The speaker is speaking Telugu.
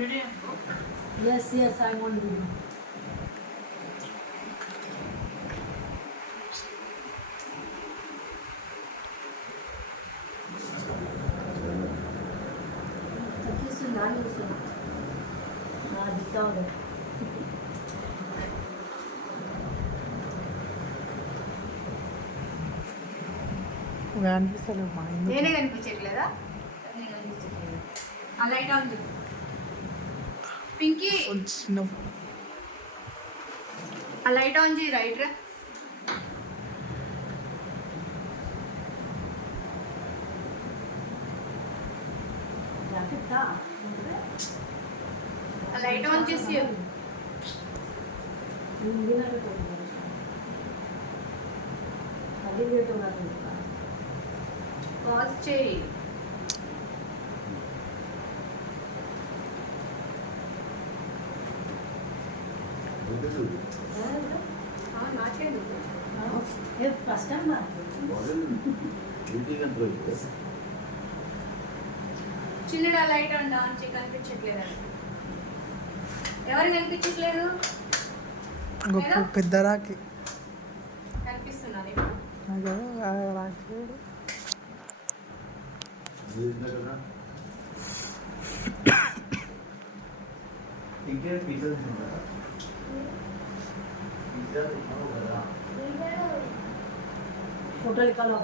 Yes, I want to. నేనే కనిపించట్లేదా? ఆ లైట్ ఆన్ చెప్పు పింకీ. ఆ లైట్ ఆన్ చేయి. రైట్ రా. ఆ లైట్ ఆన్ చేసి పాజ్ చేయి. ఫస్ట్ టైం చిన్నడా లైట్ ఆన్ చేయి. కనిపించట్లేదు. ఎవరు కనిపించట్లేదు? పెద్ద రాకి కనిపిస్తున్నా ఇప్పుడు. ఫోటో లిఖాలో